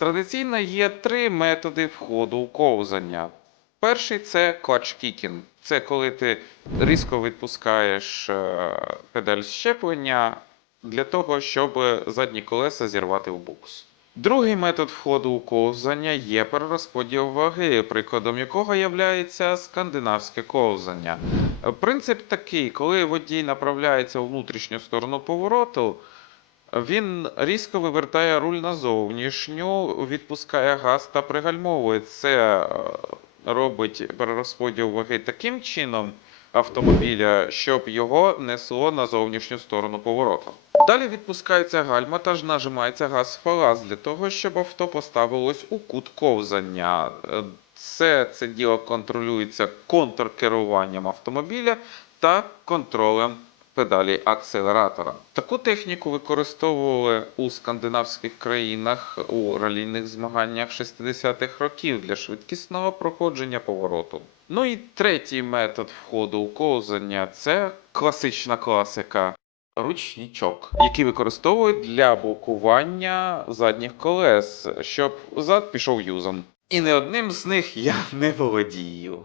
Традиційно є три методи входу у ковзання. Перший це клатч-кікінг. Це коли ти різко відпускаєш е, педаль щеплення для того, щоб задні колеса зірвати в букс. Другий метод входу у ковзання є перерозподіл ваги, прикладом якого є скандинавське ковзання. Принцип такий, коли водій направляється у внутрішню сторону повороту, він різко вивертає руль на зовнішню, відпускає газ та пригальмовує. Це е, робить перерозподіл ваги таким чином автомобіля, щоб його несло на зовнішню сторону повороту. Далі відпускається гальма та ж нажимається газ в палас для того, щоб авто поставилось у кут ковзання. Все це діло контролюється контркеруванням автомобіля та контролем педалі акселератора. Таку техніку використовували у скандинавських країнах у ралійних змаганнях 60-х років для швидкісного проходження повороту. Ну і третій метод входу у ковзання це класична класика. Ручничок, який використовують для блокування задніх колес, щоб зад пішов юзом. І не одним з них я не володію.